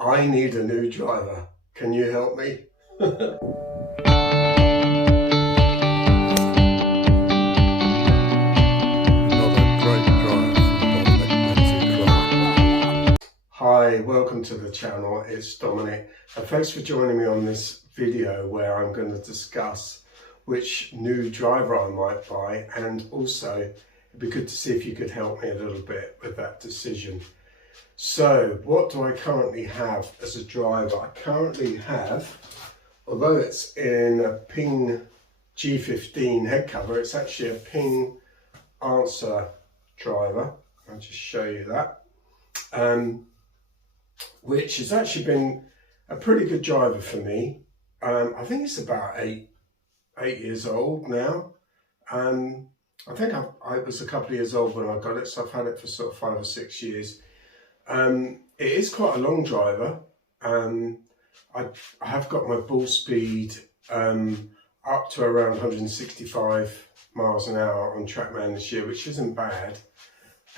I need a new driver. Can you help me? Hi, welcome to the channel. It's Dominic, and thanks for joining me on this video where I'm going to discuss which new driver I might buy, and also it'd be good to see if you could help me a little bit with that decision. So what do I currently have as a driver? I currently have, although it's in a Ping G15 head cover, it's actually a Ping Answer driver. I'll just show you that. Which has actually been a pretty good driver for me. I think it's about eight years old now. I think I was a couple of years old when I got it, so I've had it for sort of 5 or 6 years. It is quite a long driver. I have got my ball speed up to around 165 miles an hour on Trackman this year, which isn't bad.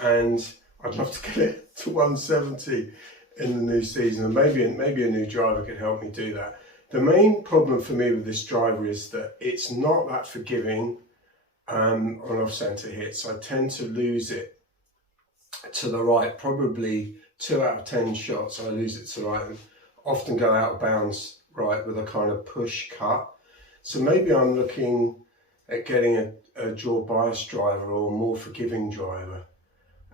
And I'd love to get it to 170 in the new season, and maybe a new driver could help me do that. The main problem for me with this driver is that it's not that forgiving on off-centre hits. I tend to lose it to the right, probably 2 out of 10 shots I lose it to the right, and often go out of bounds right with a kind of push cut. So maybe I'm looking at getting a draw bias driver or a more forgiving driver.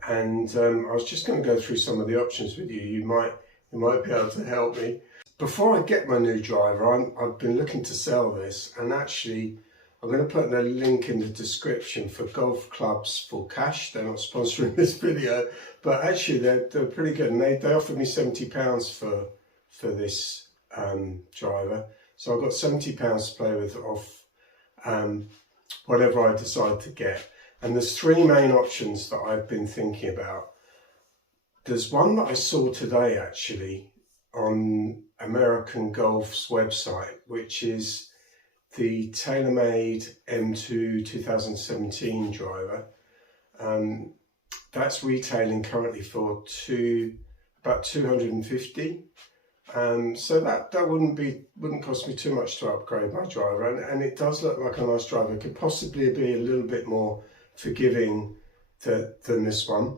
And I was just going to go through some of the options with you. You might be able to help me. Before I get my new driver, I've been looking to sell this, and actually I'm going to put a link in the description for Golf Clubs for Cash. They're not sponsoring this video, but actually they're pretty good, and they offered me £70 for this driver. So I've got £70 to play with off whatever I decide to get. And there's 3 main options that I've been thinking about. There's one that I saw today actually on American Golf's website, which is the TaylorMade M2 2017 driver. That's retailing currently for about 250. So that wouldn't cost me too much to upgrade my driver, and it does look like a nice driver. It could possibly be a little bit more forgiving than this one,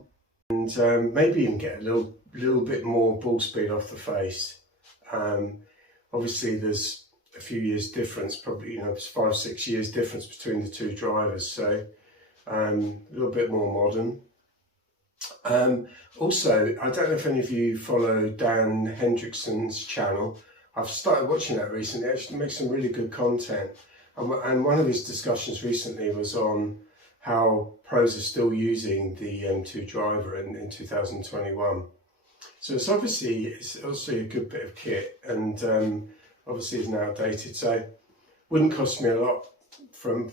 and maybe even get a little bit more ball speed off the face. Obviously there's a few years difference, probably, it's 5 or 6 years difference between the 2 drivers, so a little bit more modern. Also, I don't know if any of you follow Dan Hendrickson's channel. I've started watching that recently. It actually makes some really good content, and one of his discussions recently was on how pros are still using the M2 driver in 2021. So it's also a good bit of kit, and obviously is now outdated, so wouldn't cost me a lot from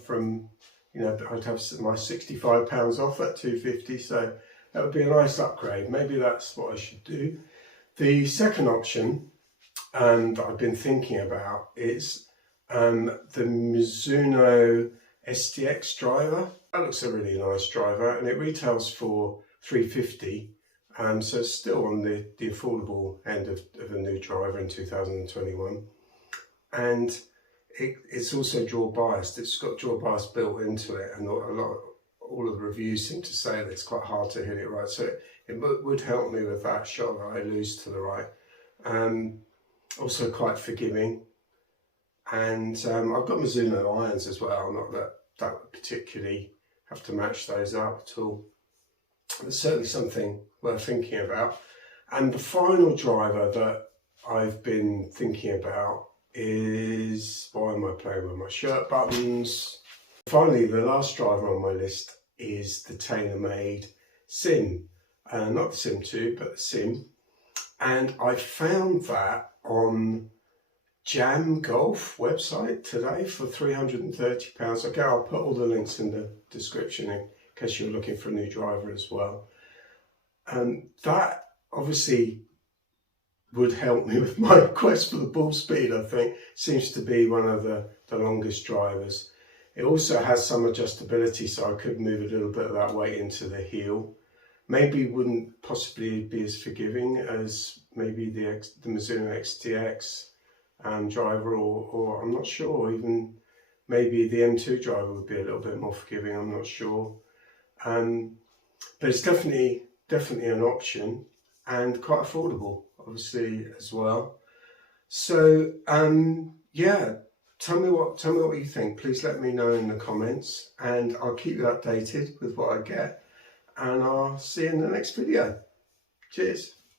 I'd have my £65 off at 250, so that would be a nice upgrade. Maybe that's what I should do. The second option that I've been thinking about is the Mizuno STX driver. That looks a really nice driver, and it retails for $350, so it's still on the affordable end of a new driver in 2021. And it's also draw biased. It's got draw bias built into it, and all of the reviews seem to say that it's quite hard to hit it right. So it would help me with that shot that I lose to the right. Also quite forgiving. And I've got Mizuno irons as well. Not that would particularly have to match those up at all. It's certainly something worth thinking about. And the final driver that I've been thinking about is, why am I playing with my shirt buttons? Finally, the last driver on my list is the TaylorMade Sim. Not the Sim 2, but the Sim. And I found that on Jam Golf website today for £330. Okay, I'll put all the links in the description in case you're looking for a new driver as well. That obviously would help me with my quest for the ball speed. I think seems to be one of the longest drivers. It also has some adjustability, so I could move a little bit of that weight into the heel. Maybe wouldn't possibly be as forgiving as maybe the Mizuno XTX driver, or I'm not sure, even maybe the M2 driver would be a little bit more forgiving, I'm not sure. But it's definitely an option, and quite affordable, obviously, as well. So yeah, tell me what you think. Please let me know in the comments, and I'll keep you updated with what I get, and I'll see you in the next video. Cheers.